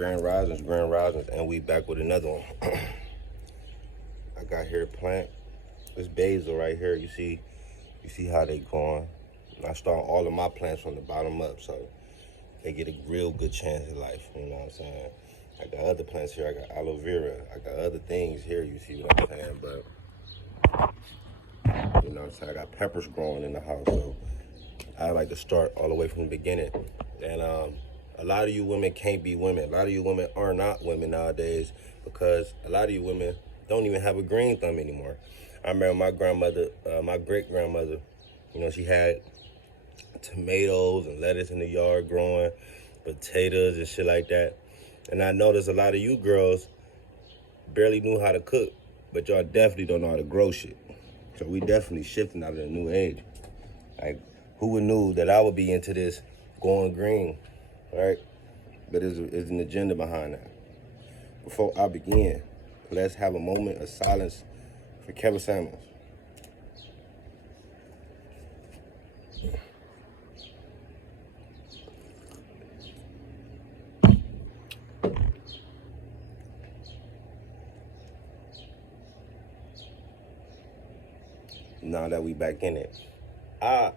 Grand Risings, and we back with another one. I got here a plant. This basil right here, you see how they going. I start all of my plants from the bottom up, so they get a real good chance at life, you know what I'm saying? I got other plants here, I got aloe vera, I got other things here, you see what I'm saying? But, you know what I'm saying? I got peppers growing in the house, so I like to start all the way from the beginning. And a lot of you women can't be women. A lot of you women are not women nowadays because a lot of you women don't even have a green thumb anymore. I remember my grandmother, my great-grandmother, you know, she had tomatoes and lettuce in the yard growing, potatoes and shit like that. And I noticed a lot of you girls barely knew how to cook, but y'all definitely don't know how to grow shit. So we definitely shifting out of the new age. Like, who would knew that I would be into this going green, right? But there's an agenda behind that. Before I begin, let's have a moment of silence for Kevin Samuels. Now that we back in it, I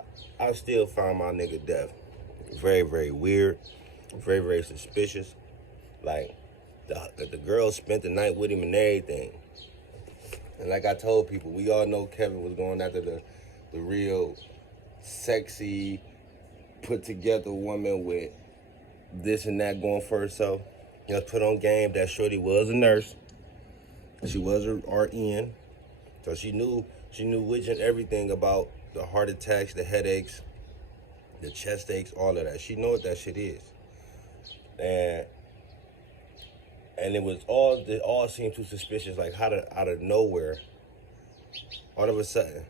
still find my nigga Death very, very weird, very, very suspicious. Like, the girl spent the night with him and everything. And like I told people, we all know Kevin was going after the real sexy, put together woman with this and that going for herself. Just put on game that shorty was a nurse. She was an RN. So she knew which and everything about the heart attacks, the headaches, the chest aches, all of that. She know what that shit is. And it all seemed too suspicious, like out of nowhere, all of a sudden,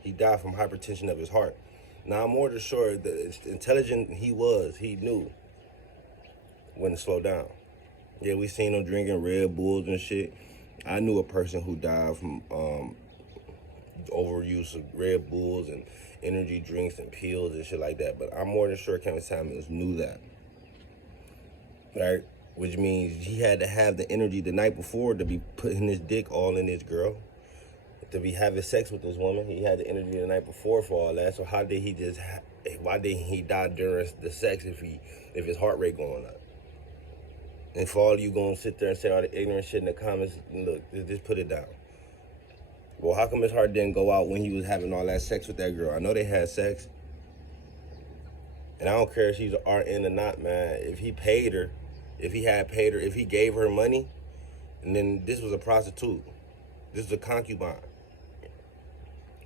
he died from hypertension of his heart. Now, I'm more than sure that as intelligent he was, he knew when to slow down. Yeah, we seen him drinking Red Bulls and shit. I knew a person who died from overuse of Red Bulls and energy drinks and pills and shit like that. But I'm more than sure Kevin Samuels knew that, right? Which means he had to have the energy the night before to be putting his dick all in this girl, to be having sex with this woman. He had the energy the night before for all that. So why didn't he die during the sex if his heart rate going up? And for all of you gonna sit there and say all the ignorant shit in the comments, look, just put it down. Well, how come his heart didn't go out when he was having all that sex with that girl? I know they had sex. And I don't care if she's an RN or not, man. If he paid her, if he gave her money, and then this was a prostitute. This is a concubine.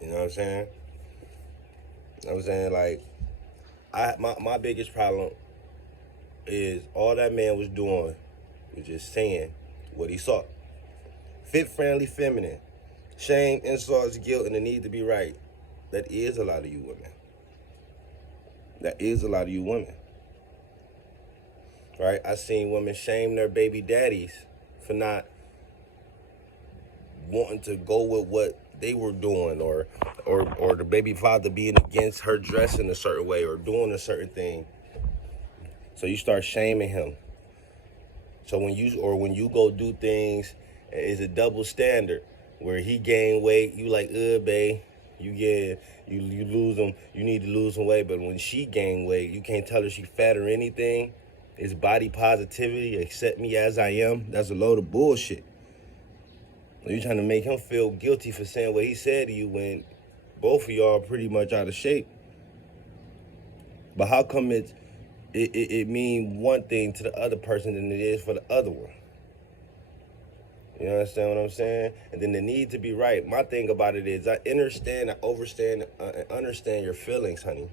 You know what I'm saying? I'm saying, like, my biggest problem is all that man was doing was just saying what he saw. Fit, friendly, feminine. Shame, insults, guilt, and the need to be right. That is a lot of you women. That is a lot of you women. Right? I seen women shame their baby daddies for not wanting to go with what they were doing, or the baby father being against her dressing a certain way or doing a certain thing. So you start shaming him. So when you go do things, it's a double standard where he gain weight, you like, babe, you lose them, you need to lose some weight. But when she gain weight, you can't tell her she fat or anything. It's body positivity, accept me as I am. That's a load of bullshit. You're trying to make him feel guilty for saying what he said to you when both of y'all are pretty much out of shape. But how come it mean one thing to the other person than it is for the other one? You understand what I'm saying? And then the need to be right. My thing about it is I understand your feelings, honey.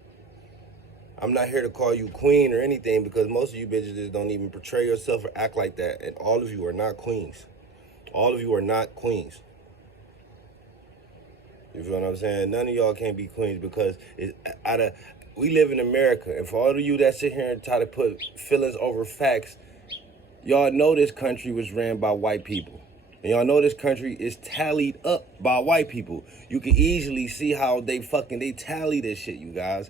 I'm not here to call you queen or anything because most of you bitches just don't even portray yourself or act like that. And all of you are not queens. All of you are not queens. You feel what I'm saying? None of y'all can't be queens because we live in America. And for all of you that sit here and try to put feelings over facts, y'all know this country was ran by white people. And y'all know this country is tallied up by white people. You can easily see how they tally this shit, you guys.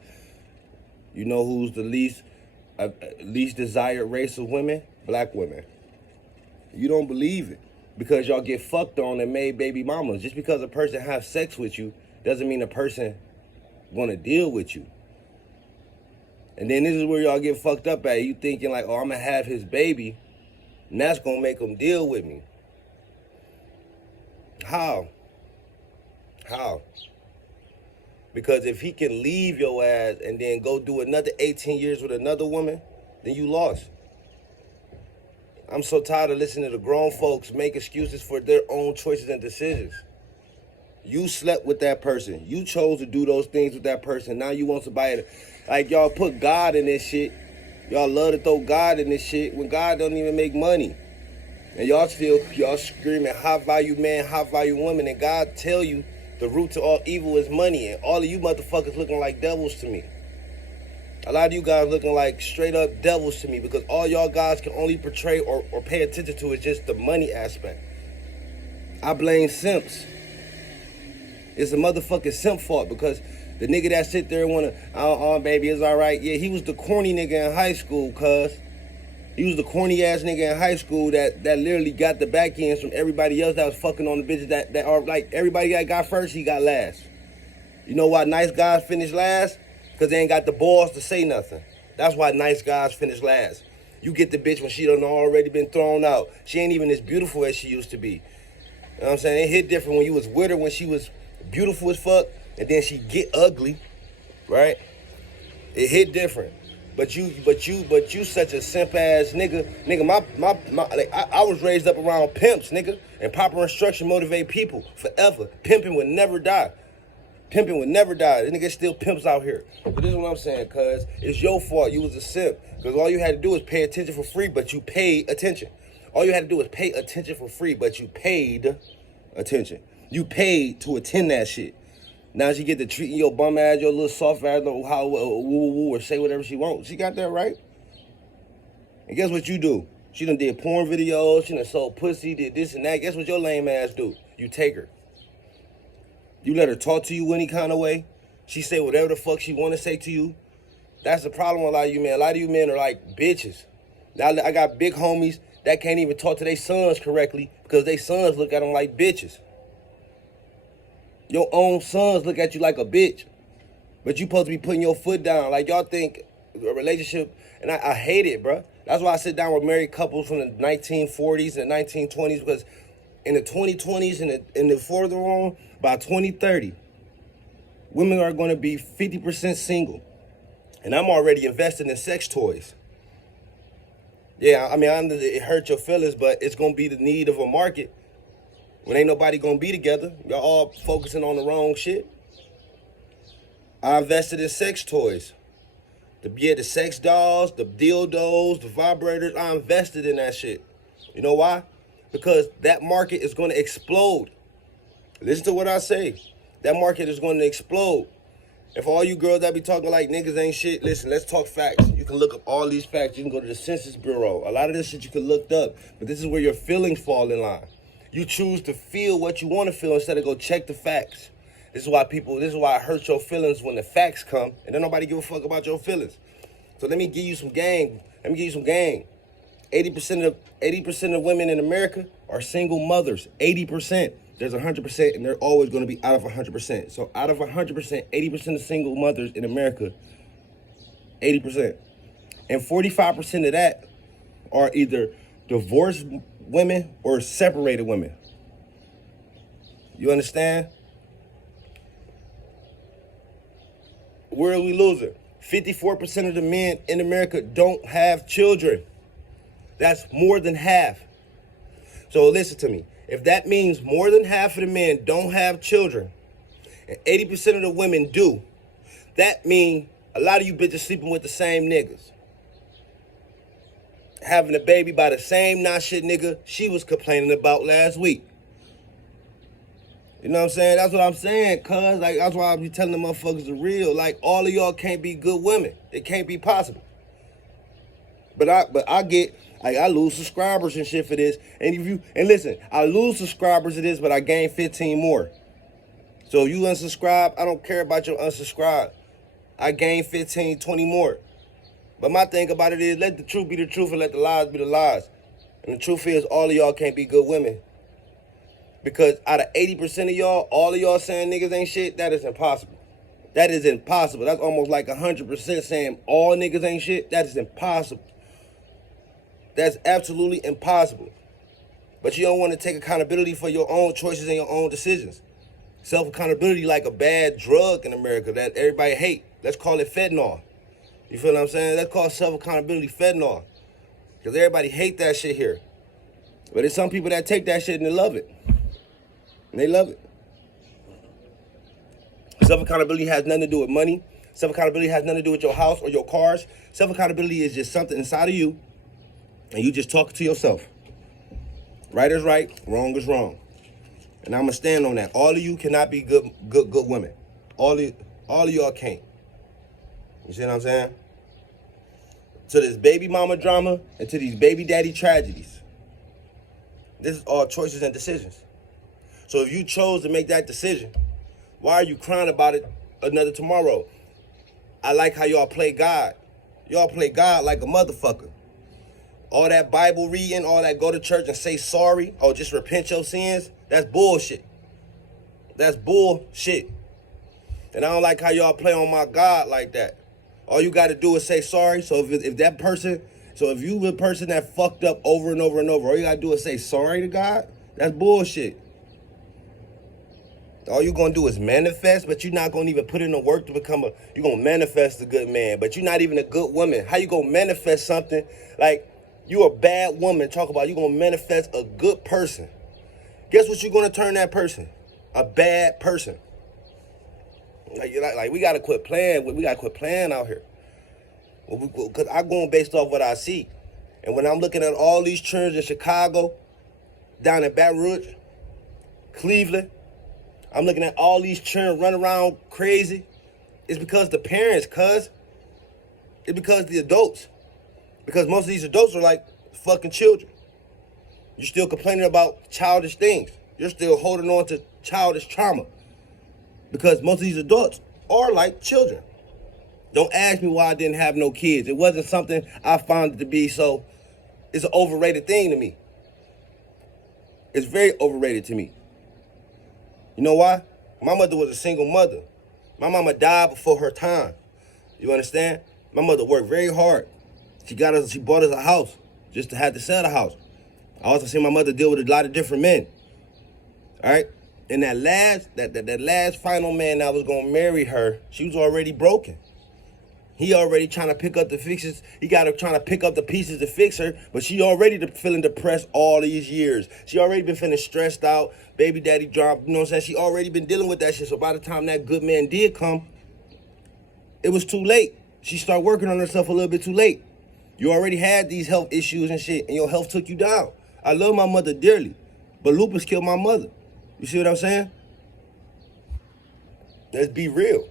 You know who's the least desired race of women? black women. You don't believe it because y'all get fucked on and made baby mamas. Just because a person have sex with you doesn't mean a person gonna deal with you. And then this is where y'all get fucked up at. You thinking like, oh, I'm gonna have his baby, and that's gonna make him deal with me. How? Because if he can leave your ass and then go do another 18 years with another woman, then you lost. I'm so tired of listening to the grown folks make excuses for their own choices and decisions. You slept with that person. You chose to do those things with that person. Now you want somebody to, like, y'all put God in this shit. Y'all love to throw God in this shit when God don't even make money. And y'all screaming high value man, high value woman, and God tell you the root to all evil is money, and all of you motherfuckers looking like devils to me. A lot of you guys looking like straight up devils to me because all y'all guys can only portray or pay attention to is just the money aspect. I blame simps. It's a motherfucking simp fault because the nigga that sit there and wanna, baby, it's all right. Yeah, he was the corny nigga in high school, cuz. He was the corny ass nigga in high school that literally got the back ends from everybody else that was fucking on the bitches that are like, everybody that got first, he got last. You know why nice guys finish last? Because they ain't got the balls to say nothing. That's why nice guys finish last. You get the bitch when she done already been thrown out. She ain't even as beautiful as she used to be. You know what I'm saying? It hit different when you was with her when she was beautiful as fuck, and then she get ugly, right? It hit different. But you such a simp ass nigga. Nigga, I was raised up around pimps, nigga, and proper instruction motivate people forever. Pimping would never die. Pimping would never die. This nigga still pimps out here. But this is what I'm saying, cuz it's your fault. You was a simp. Because all you had to do was pay attention for free, but you paid attention. All you had to do was pay attention for free, but you paid attention. You paid to attend that shit. Now she get to treating your bum ass, your little soft ass, how woo or say whatever she wants. She got that right. And guess what you do? She done did porn videos, she done sold pussy, did this and that. Guess what your lame ass do? You take her. You let her talk to you any kind of way. She say whatever the fuck she want to say to you. That's the problem with a lot of you men. A lot of you men are like bitches. Now I got big homies that can't even talk to their sons correctly because their sons look at them like bitches. Your own sons look at you like a bitch. But you supposed to be putting your foot down. Like y'all think a relationship, and I hate it, bro. That's why I sit down with married couples from the 1940s and the 1920s, because in the 2020s and the further on, by 2030, women are going to be 50% single. And I'm already invested in sex toys. Yeah, I mean, it hurt your feelings, but it's going to be the need of a market. When ain't nobody going to be together, y'all all focusing on the wrong shit. I invested in sex toys. The sex dolls, the dildos, the vibrators, I invested in that shit. You know why? Because that market is going to explode. Listen to what I say. That market is going to explode. If all you girls that be talking like niggas ain't shit, listen, let's talk facts. You can look up all these facts. You can go to the Census Bureau. A lot of this shit you can look up, but this is where your feelings fall in line. You choose to feel what you want to feel instead of go check the facts. This is why it hurts your feelings when the facts come, and then nobody give a fuck about your feelings. So let me give you some game. 80% of women in America are single mothers. 80%. There's 100%, and they're always going to be out of 100%. So out of 100%, 80% of single mothers in America, 80%. And 45% of that are either divorced women or separated women. You understand? Where are we losing? 54% of the men in America don't have children. That's more than half. So listen to me. If that means more than half of the men don't have children, and 80% of the women do, that means a lot of you bitches sleeping with the same niggas. Having a baby by the same not shit nigga she was complaining about last week. You know what I'm saying? That's what I'm saying, cuz. Like, that's why I be telling the motherfuckers the real. Like, all of y'all can't be good women. It can't be possible. But I get, like, I lose subscribers and shit for this. And listen, I lose subscribers to this, but I gain 15 more. So you unsubscribe, I don't care about your unsubscribe. I gain 15, 20 more. But my thing about it is, let the truth be the truth and let the lies be the lies. And the truth is, all of y'all can't be good women. Because out of 80% of y'all, all of y'all saying niggas ain't shit, that is impossible. That is impossible. That's almost like 100% saying all niggas ain't shit. That is impossible. That's absolutely impossible. But you don't want to take accountability for your own choices and your own decisions. Self-accountability like a bad drug in America that everybody hate. Let's call it fentanyl. You feel what I'm saying? Let's call self-accountability fentanyl. Because everybody hate that shit here. But there's some people that take that shit and they love it. And they love it. Self-accountability has nothing to do with money. Self-accountability has nothing to do with your house or your cars. Self-accountability is just something inside of you, and you just talk to yourself. Right is right, wrong is wrong. And I'm going to stand on that. All of you cannot be good women. All of y'all can't. You see what I'm saying? To this baby mama drama and to these baby daddy tragedies. This is all choices and decisions. So if you chose to make that decision, why are you crying about it another tomorrow? I like how y'all play God. Y'all play God like a motherfucker. All that Bible reading, all that go to church and say sorry, or just repent your sins, that's bullshit. That's bullshit. And I don't like how y'all play on my God like that. All you got to do is say sorry. So if that person, so if you the person that fucked up over and over and over, all you got to do is say sorry to God, that's bullshit. All you're going to do is manifest, but you're not going to even put in the work to become you're going to manifest a good man, but you're not even a good woman. How you going to manifest something? Like, you a bad woman, talk about you going to manifest a good person. Guess what you're going to turn that person? A bad person. Like we got to quit playing. We got to quit playing out here. Because I'm going based off what I see. And when I'm looking at all these churns in Chicago, down in Baton Rouge, Cleveland, I'm looking at all these children running around crazy. It's because the parents, cuz. It's because the adults. Because most of these adults are like fucking children. You're still complaining about childish things. You're still holding on to childish trauma. Because most of these adults are like children. Don't ask me why I didn't have no kids. It wasn't something I found it to be, so it's an overrated thing to me. It's very overrated to me. You know why? My mother was a single mother. My mama died before her time. You understand? My mother worked very hard. She bought us a house just to have to sell the house. I also seen my mother deal with a lot of different men. All right? And that last final man that was gonna marry her, she was already broken. He already trying to pick up the fixes. He got her trying to pick up the pieces to fix her, but she already feeling depressed all these years. She already been feeling stressed out, baby daddy drop, you know what I'm saying? She already been dealing with that shit, so by the time that good man did come, it was too late. She started working on herself a little bit too late. You already had these health issues and shit, and your health took you down. I love my mother dearly, but lupus killed my mother. You see what I'm saying? Let's be real.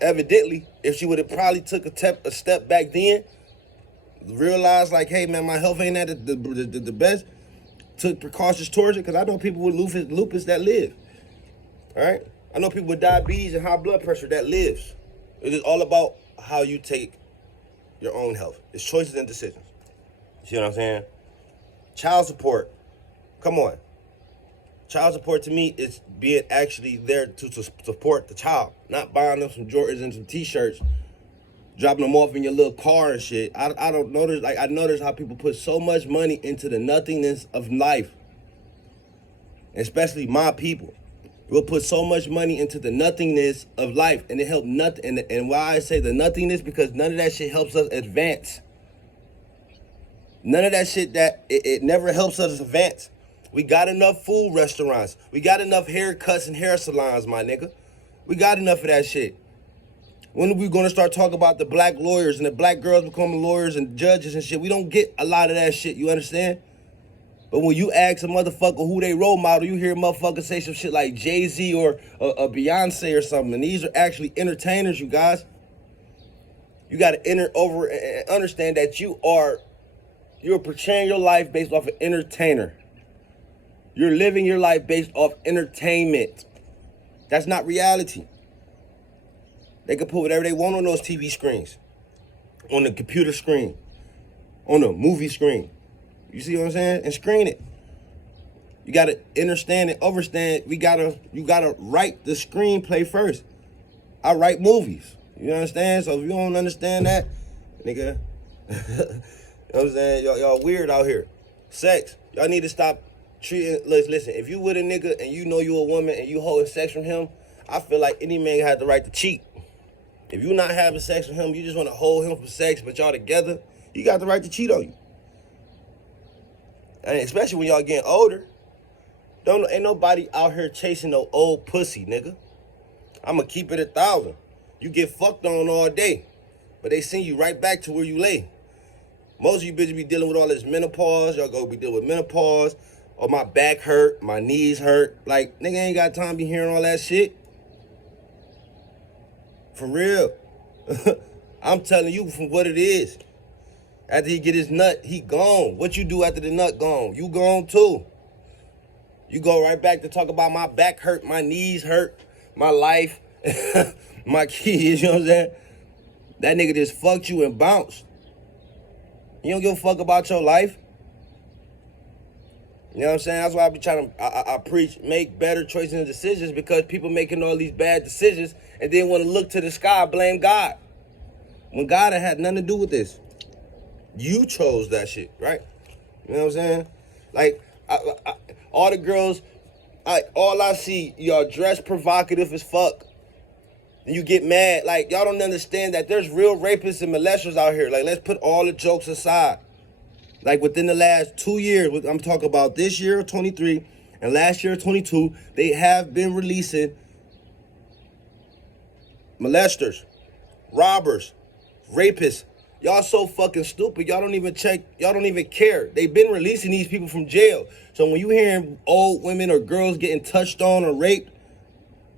Evidently, if she would have probably took a step back then, realized like, hey man, my health ain't at the best, took precautions towards it, because I know people with lupus that live. All right? I know people with diabetes and high blood pressure that lives. It is all about how you take your own health. It's choices and decisions. You see what I'm saying? Child support. Come on. Child support to me is being actually there to support the child, not buying them some Jordans and some t-shirts, dropping them off in your little car and shit. I don't notice, like I notice how people put so much money into the nothingness of life, especially my people. We'll put so much money into the nothingness of life, and it helps nothing. And why I say the nothingness, because none of that shit helps us advance. None of that shit it never helps us advance. We got enough food restaurants. We got enough haircuts and hair salons, my nigga. We got enough of that shit. When are we going to start talking about the black lawyers and the black girls becoming lawyers and judges and shit? We don't get a lot of that shit, you understand? But when you ask a motherfucker who they role model, you hear a motherfucker say some shit like Jay-Z or a Beyonce or something. And these are actually entertainers, you guys. You got to enter over and understand that you're portraying your life based off an entertainer. You're living your life based off entertainment. That's not reality. They can put whatever they want on those TV screens. on the computer screen, on the movie screen. You see what I'm saying? And screen it. You gotta understand and understand. You gotta write the screenplay first. I write movies. You understand? So if you don't understand that, nigga, you know what I'm saying? Y'all weird out here. Sex. Y'all need to stop treating. Listen. If you with a nigga and you know you a woman and you holding sex from him, I feel like any man has the right to cheat. If you not having sex with him, you just want to hold him for sex, but y'all together, you got the right to cheat on you. And especially when y'all getting older. Ain't nobody out here chasing no old pussy, nigga. I'ma keep it 1,000. You get fucked on all day, but they send you right back to where you lay. Most of you bitches be dealing with all this menopause. Y'all go be dealing with menopause. Or my back hurt, my knees hurt. Like, nigga ain't got time to be hearing all that shit. For real. I'm telling you from what it is. After he get his nut, he gone. What you do after the nut gone? You gone too. You go right back to talk about my back hurt, my knees hurt, my life, my kids, you know what I'm saying? That nigga just fucked you and bounced. You don't give a fuck about your life. You know what I'm saying? That's why I be trying to, I preach, make better choices and decisions, because people making all these bad decisions and then want to look to the sky, blame God. When God had nothing to do with this. You chose that shit, right? You know what I'm saying? Like, all the girls, all I see, y'all dress provocative as fuck. And you get mad. Like, y'all don't understand that there's real rapists and molesters out here. Like, let's put all the jokes aside. Like, within the last 2 years, I'm talking about this year, 23, and last year, 22, they have been releasing molesters, robbers, rapists. Y'all so fucking stupid. Y'all don't even check. Y'all don't even care. They've been releasing these people from jail. So when you hearing old women or girls getting touched on or raped,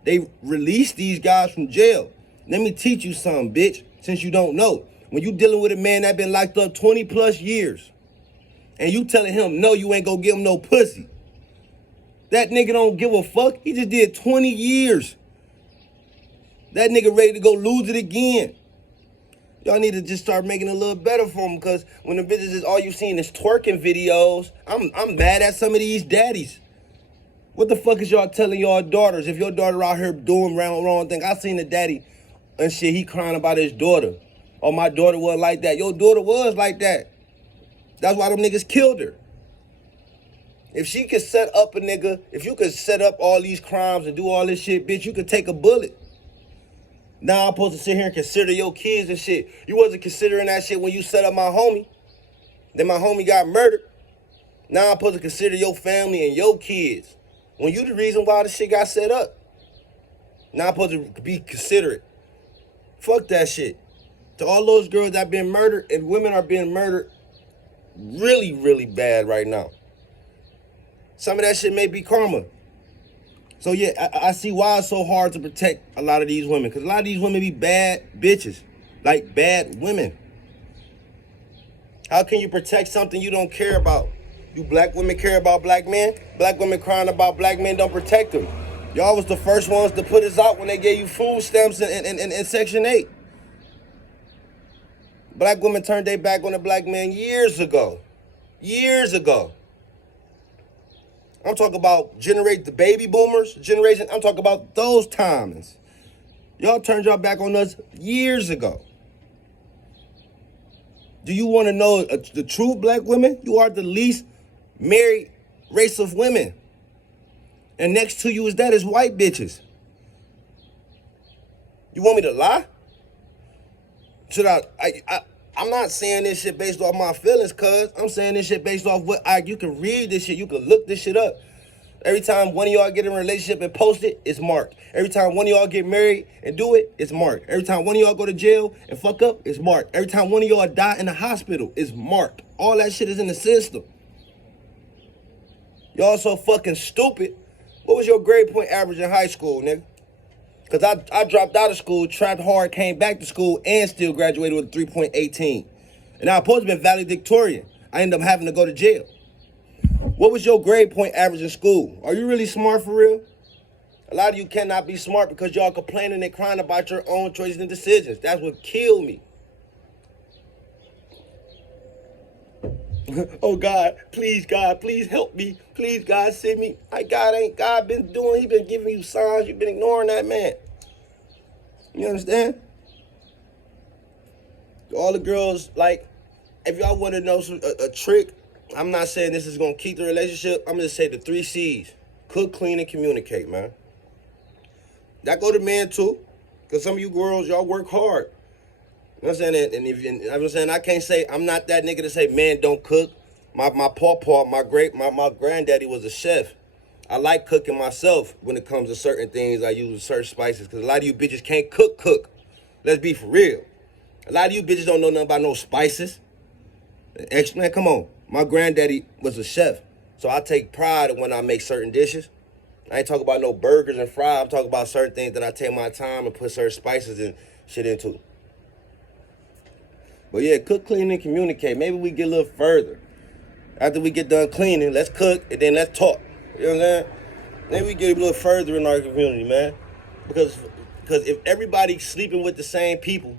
they release these guys from jail. Let me teach you something, bitch, since you don't know. When you dealing with a man that been locked up 20 plus years, and you telling him, no, you ain't gonna give him no pussy. That nigga don't give a fuck. He just did 20 years. That nigga ready to go lose it again. Y'all need to just start making it a little better for them, because when the bitches is all you seen is twerking videos, I'm mad at some of these daddies. What the fuck is y'all telling y'all daughters? If your daughter out here doing wrong thing, I seen the daddy and shit, he crying about his daughter. Oh, my daughter wasn't like that. Your daughter was like that. That's why them niggas killed her. If she could set up a nigga, if you could set up all these crimes and do all this shit, bitch, you could take a bullet. Now I'm supposed to sit here and consider your kids and shit. You wasn't considering that shit when you set up my homie. Then my homie got murdered. Now I'm supposed to consider your family and your kids when you the reason why the shit got set up. Now I'm supposed to be considerate. Fuck that shit. To all those girls that been murdered, and women are being murdered really, really bad right now. Some of that shit may be karma. So yeah, I see why it's so hard to protect a lot of these women. Because a lot of these women be bad bitches. Like bad women. How can you protect something you don't care about? Do black women care about black men? Black women crying about black men don't protect them. Y'all was the first ones to put us out when they gave you food stamps in Section 8. Black women turned their back on the black man years ago. Years ago. I'm talking about the baby boomers generation. I'm talking about those times. Y'all turned y'all back on us years ago. Do you want to know the true black women? You are the least married race of women. And next to you is white bitches. You want me to lie? Should I'm not saying this shit based off my feelings, cuz. I'm saying this shit based off you can read this shit. You can look this shit up. Every time one of y'all get in a relationship and post it, it's marked. Every time one of y'all get married and do it, it's marked. Every time one of y'all go to jail and fuck up, it's marked. Every time one of y'all die in the hospital, it's marked. All that shit is in the system. Y'all so fucking stupid. What was your grade point average in high school, nigga? Because I dropped out of school, trapped hard, came back to school, and still graduated with a 3.18. And I was supposed to be valedictorian. I ended up having to go to jail. What was your grade point average in school? Are you really smart for real? A lot of you cannot be smart because y'all complaining and crying about your own choices and decisions. That's what killed me. Oh God, please help me. Please, God, send me. God been doing, he been giving you signs, you've been ignoring that man. You understand? All the girls, like, if y'all want to know a trick, I'm not saying this is going to keep the relationship. I'm going to say the 3 C's. Cook, clean, and communicate, man. That go to men, too. Because some of you girls, y'all work hard. You know what I'm saying? And I'm saying, I can't say, I'm not that nigga to say men don't cook. My pawpaw, my granddaddy was a chef. I like cooking myself when it comes to certain things. I use certain spices. Because a lot of you bitches can't cook. Let's be for real. A lot of you bitches don't know nothing about no spices. Man, come on. My granddaddy was a chef. So I take pride when I make certain dishes. I ain't talking about no burgers and fries. I'm talking about certain things that I take my time and put certain spices and shit into. But yeah, cook, clean, and communicate. Maybe we get a little further. After we get done cleaning, let's cook and then let's talk. You know what I'm saying? Maybe we get a little further in our community, man. Because if everybody's sleeping with the same people,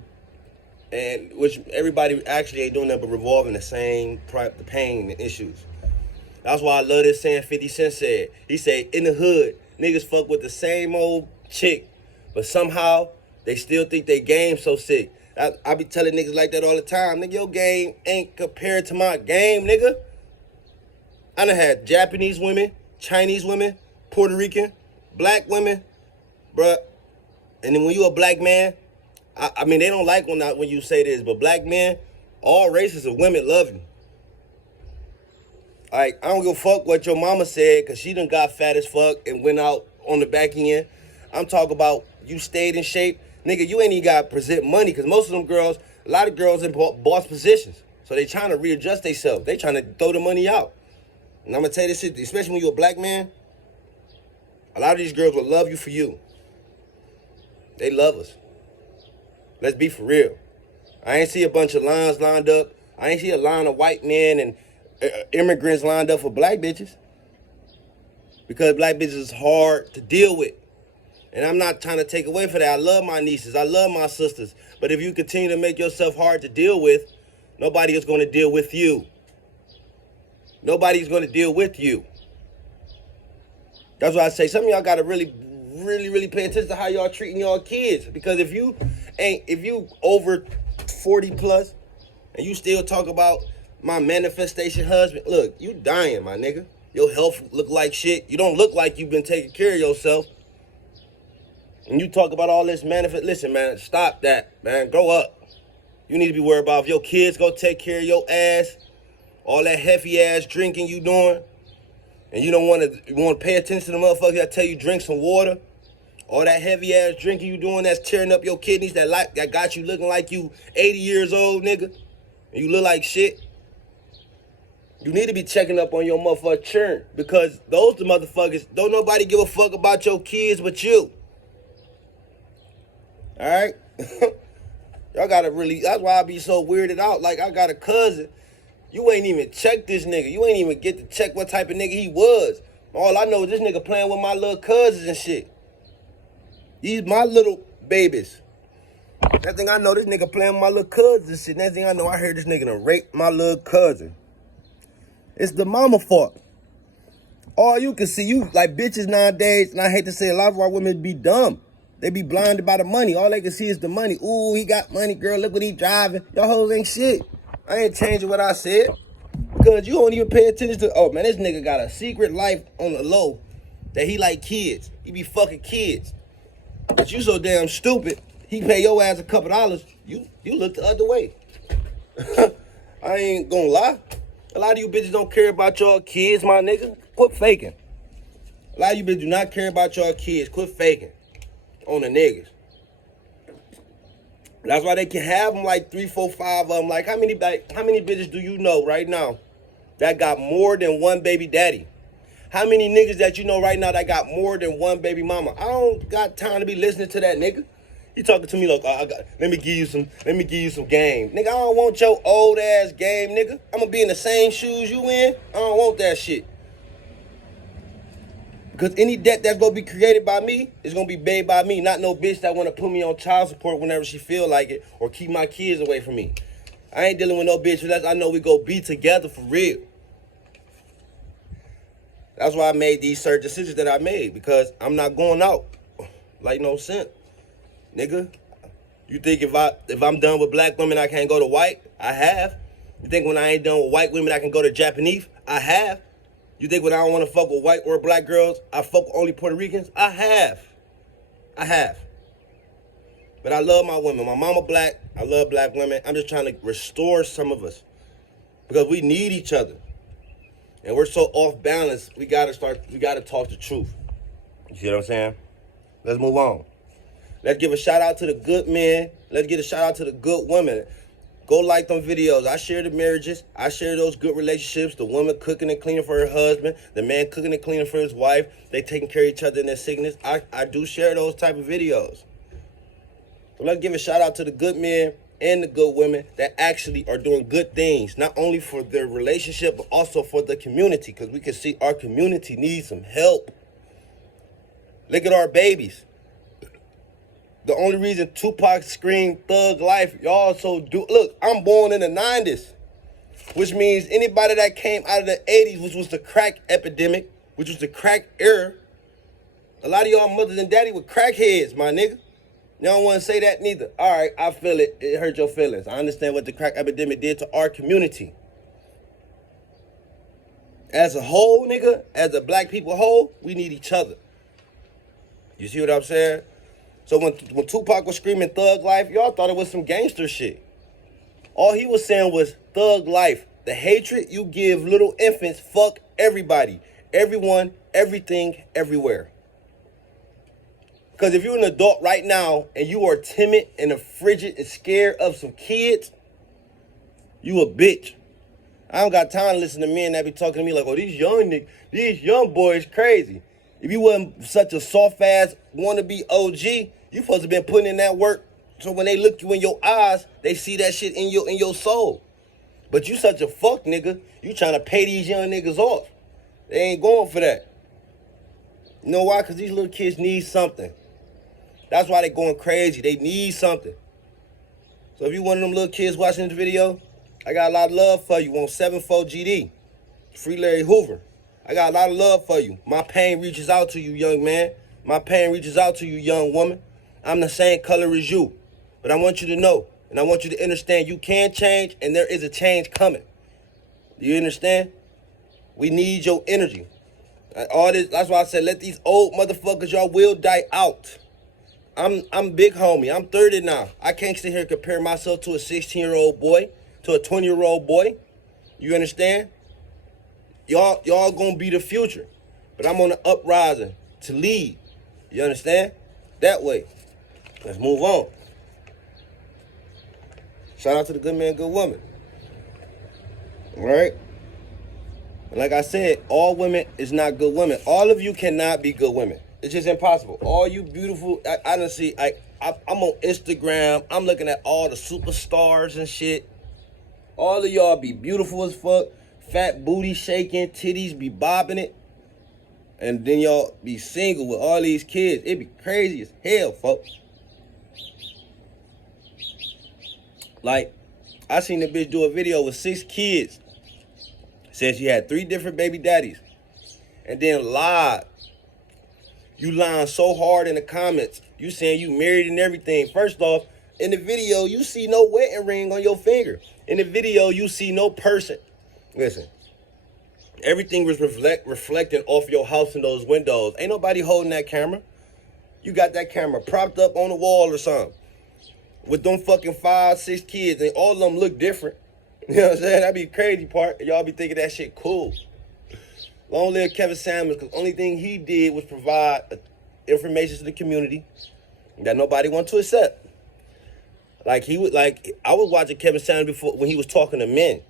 and which everybody actually ain't doing that but revolving the same the pain and issues. That's why I love this saying 50 Cent said. He said, in the hood, niggas fuck with the same old chick, but somehow they still think they game so sick. I be telling niggas like that all the time. Nigga, your game ain't compared to my game, nigga. I done had Japanese women, Chinese women, Puerto Rican, black women, bruh. And then when you a black man, I mean, they don't like when you say this, but black men, all races of women love you. Like, I don't give a fuck what your mama said, because she done got fat as fuck and went out on the back end. I'm talking about you stayed in shape. Nigga, you ain't even got to present money, because most of them girls, a lot of girls in boss positions. So they trying to readjust themselves. They trying to throw the money out. And I'm going to tell you this shit, especially when you're a black man, a lot of these girls will love you for you. They love us. Let's be for real. I ain't see a bunch of lines lined up. I ain't see a line of white men and immigrants lined up for black bitches. Because black bitches is hard to deal with. And I'm not trying to take away from that. I love my nieces. I love my sisters. But if you continue to make yourself hard to deal with, nobody is going to deal with you. Nobody's going to deal with you. That's why I say some of y'all got to really pay attention to how y'all treating y'all kids. Because if you over 40 plus and you still talk about my manifestation husband, look, you dying, my nigga. Your health look like shit. You don't look like you've been taking care of yourself. And you talk about all this manifest. Listen, man, stop that, man. Grow up. You need to be worried about if your kids go take care of your ass, all that heavy ass drinking you doing, and you don't want to pay attention to the motherfuckers that tell you drink some water. All that heavy ass drinking you doing that's tearing up your kidneys that got you looking like you 80 years old, nigga. And you look like shit. You need to be checking up on your motherfucking churn, because those the motherfuckers, don't nobody give a fuck about your kids but you. All right? Y'all gotta really, that's why I be so weirded out. Like, I got a cousin. You ain't even check this nigga. You ain't even get to check what type of nigga he was. All I know is this nigga playing with my little cousins and shit. These my little babies. Next thing I know, this nigga playing with my little cousins and shit. Next thing I know, I heard this nigga done rape my little cousin. It's the mama fault. All you can see, you like bitches nowadays, and I hate to say a lot of our women be dumb. They be blinded by the money. All they can see is the money. Ooh, he got money, girl. Look what he driving. Y'all hoes ain't shit. I ain't changing what I said. Because you don't even pay attention to, oh man, this nigga got a secret life on the low that he like kids. He be fucking kids. But you so damn stupid, he pay your ass a couple dollars, you look the other way. I ain't gonna lie. A lot of you bitches don't care about your kids, my nigga. Quit faking. A lot of you bitches do not care about your kids. Quit faking on the niggas. That's why they can have them like 3, 4, 5 of them. Like how many bitches do you know right now that got more than one baby daddy? How many niggas that you know right now that got more than one baby mama? I don't got time to be listening to that nigga. He talking to me like, let me give you some game. Nigga, I don't want your old ass game, nigga. I'm gonna be in the same shoes you in. I don't want that shit. Because any debt that's gonna be created by me is gonna be paid by me, not no bitch that wanna put me on child support whenever she feel like it or keep my kids away from me. I ain't dealing with no bitch unless I know we go be together for real. That's why I made these certain decisions that I made, because I'm not going out like no simp. Nigga, you think if I'm done with black women I can't go to white? I have. You think when I ain't done with white women I can go to Japanese? I have. You think when I don't want to fuck with white or black girls, I fuck with only Puerto Ricans? I have. But I love my women. My mama black. I love black women. I'm just trying to restore some of us, because we need each other. And we're so off balance, we gotta talk the truth. You see what I'm saying? Let's move on. Let's give a shout out to the good men. Let's give a shout out to the good women. Go like them videos. I share the marriages. I share those good relationships. The woman cooking and cleaning for her husband. The man cooking and cleaning for his wife. They taking care of each other in their sickness. I do share those type of videos. So let's give a shout out to the good men and the good women that actually are doing good things, not only for their relationship, but also for the community, because we can see our community needs some help. Look at our babies. The only reason Tupac screamed Thug Life, y'all look, I'm born in the 90s, which means anybody that came out of the 80s, which was the crack epidemic, which was the crack era, a lot of y'all mothers and daddy were crackheads, my nigga. Y'all don't want to say that neither. All right, I feel it. It hurt your feelings. I understand what the crack epidemic did to our community. As a whole, nigga, as a black people whole, we need each other. You see what I'm saying? So when Tupac was screaming Thug Life, y'all thought it was some gangster shit. All he was saying was Thug Life. The hatred you give little infants, fuck everybody. Everyone, everything, everywhere. Because if you're an adult right now and you are timid and frigid and scared of some kids, you a bitch. I don't got time to listen to men that be talking to me like, oh, these young boys crazy. If you wasn't such a soft-ass wannabe OG, you supposed to been putting in that work, so when they look you in your eyes, they see that shit in your soul. But you such a fuck nigga, you trying to pay these young niggas off. They ain't going for that. You know why? Because these little kids need something. That's why they going crazy. They need something. So if you one of them little kids watching this video, I got a lot of love for you on 74 GD. Free Larry Hoover. I got a lot of love for you. My pain reaches out to you, young man. My pain reaches out to you, young woman. I'm the same color as you. But I want you to know, and I want you to understand, you can change, and there is a change coming. Do you understand? We need your energy. All this, that's why I said, let these old motherfuckers, y'all will die out. I'm big homie. I'm 30 now. I can't sit here and compare myself to a 16-year-old boy, to a 20-year-old boy. You understand? Y'all gonna be the future. But I'm on the uprising to lead. You understand? That way. Let's move on. Shout out to the good man, good woman. All right? And like I said, all women is not good women. All of you cannot be good women. It's just impossible. All you beautiful, I don't see, I'm on Instagram. I'm looking at all the superstars and shit. All of y'all be beautiful as fuck. Fat booty shaking, titties be bobbing it. And then y'all be single with all these kids. It be crazy as hell, folks. Like, I seen the bitch do a video with 6 kids. Said she had 3 different baby daddies. And then lied. You lying so hard in the comments. You saying you married and everything. First off, in the video, you see no wedding ring on your finger. In the video, you see no person. Listen, everything was reflecting off your house and those windows. Ain't nobody holding that camera. You got that camera propped up on the wall or something. With them fucking 5, 6 kids, and all of them look different. You know what I'm saying? That'd be the crazy part. Y'all be thinking that shit cool. Long live Kevin Samuels, because the only thing he did was provide information to the community that nobody wanted to accept. I was watching Kevin Samuels before when he was talking to men.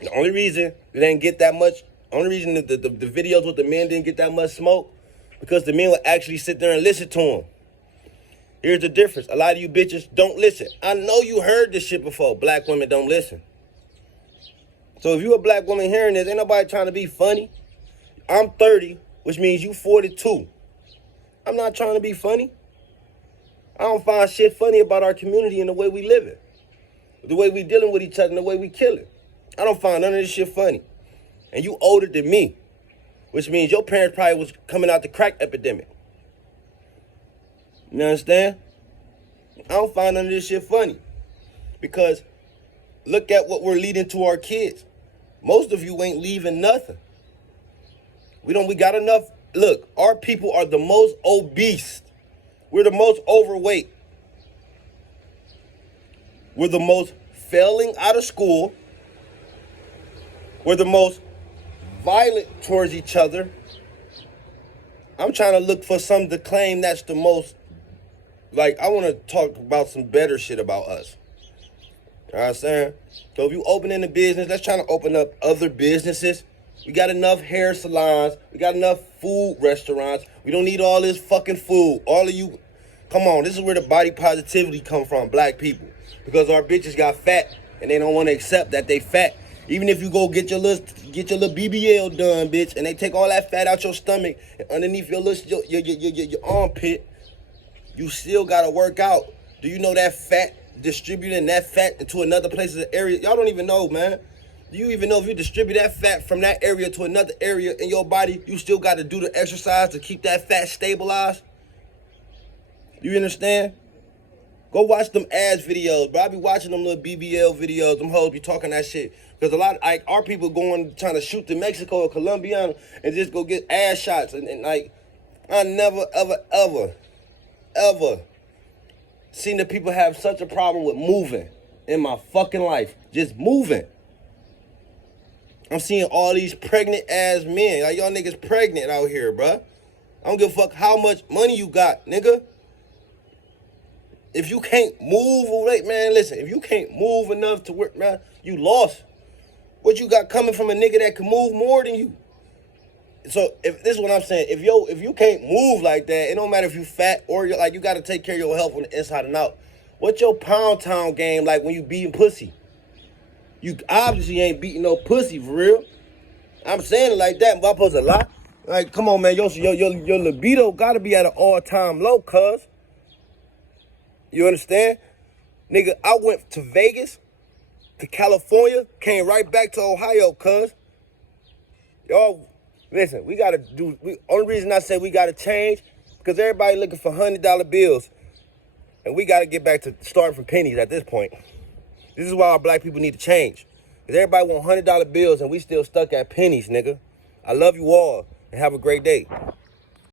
The only reason it didn't get that much, only reason the videos with the men didn't get that much smoke, because the men would actually sit there and listen to him. Here's the difference. A lot of you bitches don't listen. I know you heard this shit before. Black women don't listen. So if you a black woman hearing this, ain't nobody trying to be funny. I'm 30, which means you 42. I'm not trying to be funny. I don't find shit funny about our community and the way we live it. The way we dealing with each other and the way we killing. I don't find none of this shit funny. And you older than me, which means your parents probably was coming out the crack epidemic. You understand? I don't find none of this shit funny. Because look at what we're leading to our kids. Most of you ain't leaving nothing. We got enough. Look, our people are the most obese. We're the most overweight. We're the most failing out of school. We're the most violent towards each other. I'm trying to look for something to claim that's the most, like, I want to talk about some better shit about us. You know what I'm saying? So if you opening a business, let's try to open up other businesses. We got enough hair salons. We got enough food restaurants. We don't need all this fucking food. All of you, come on. This is where the body positivity come from, black people. Because our bitches got fat and they don't want to accept that they fat. Even if you go get your little BBL done, bitch, and they take all that fat out your stomach and underneath your armpit, you still gotta work out. Do you know that fat distributing that fat into another place of the area? Y'all don't even know, man. Do you even know if you distribute that fat from that area to another area in your body, you still got to do the exercise to keep that fat stabilized? You understand? Go watch them ads videos, bro. I be watching them little BBL videos. Them hoes be talking that shit. Because a lot of, like, our people trying to shoot to Mexico or Colombia and just go get ass shots. And like, I never, ever seen the people have such a problem with moving in my fucking life. Just moving. I'm seeing all these pregnant ass men. Like, y'all niggas pregnant out here, bruh. I don't give a fuck how much money you got, nigga. If you can't move away, man, listen, if you can't move enough to work, man, you lost. What you got coming from a nigga that can move more than you? So if this is what I'm saying, if you can't move like that, it don't matter if you fat or you're like, you got to take care of your health on the inside and out. What's your pound town game like when you beating pussy? You obviously ain't beating no pussy for real. I'm saying it like that, but I'm supposed to lie. Like, come on, man, your libido got to be at an all-time low, cuz. You understand? Nigga, I went to Vegas, to California, came right back to Ohio, cuz. Y'all, listen, only reason I say we gotta change, because everybody looking for $100 bills. And we gotta get back to starting from pennies at this point. This is why our black people need to change. Because everybody want $100 bills and we still stuck at pennies, nigga. I love you all and have a great day.